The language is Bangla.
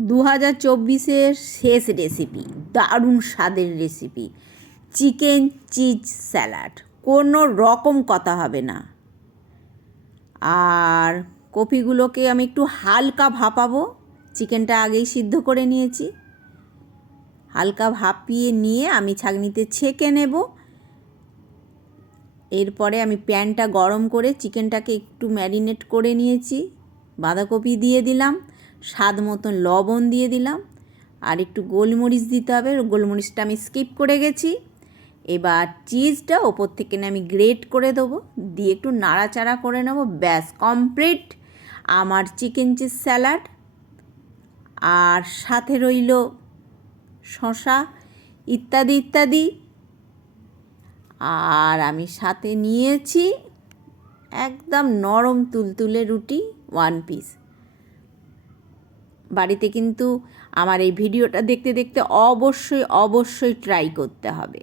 দু হাজার চব্বিশের শেষ রেসিপি দারুণ স্বাদের রেসিপি চিকেন চিজ স্যালাড। কোনো রকম কথা হবে না। আর কপিগুলোকে আমি একটু হালকা ভাপাবো। চিকেনটা আগেই সিদ্ধ করে নিয়েছি। হালকা ভাপিয়ে নিয়ে আমি ছাগনিতে ছেঁকে নেব। এরপরে আমি প্যানটা গরম করে চিকেনটাকে একটু ম্যারিনেট করে নিয়েছি। বাঁধাকপি দিয়ে দিলাম। স্বাদ মতন লবণ দিয়ে দিলাম। আর একটু গোলমরিচ দিতে হবে। গোলমরিচটা আমি স্কিপ করে গেছি। এবার চিজটা ওপর থেকে আমি গ্রেট করে দেবো। দিয়ে একটু নাড়াচাড়া করে নেব। ব্যাস কমপ্লিট আমার চিকেন চিজ স্যালাড আর সাথে রইল শশা ইত্যাদি ইত্যাদি। আর আমি সাথে নিয়েছি একদম নরম তুলতুলে রুটি ওয়ান পিস বাড়িতে কিন্তু আমার এই ভিডিওটা দেখতে দেখতে অবশ্যই অবশ্যই ট্রাই করতে হবে।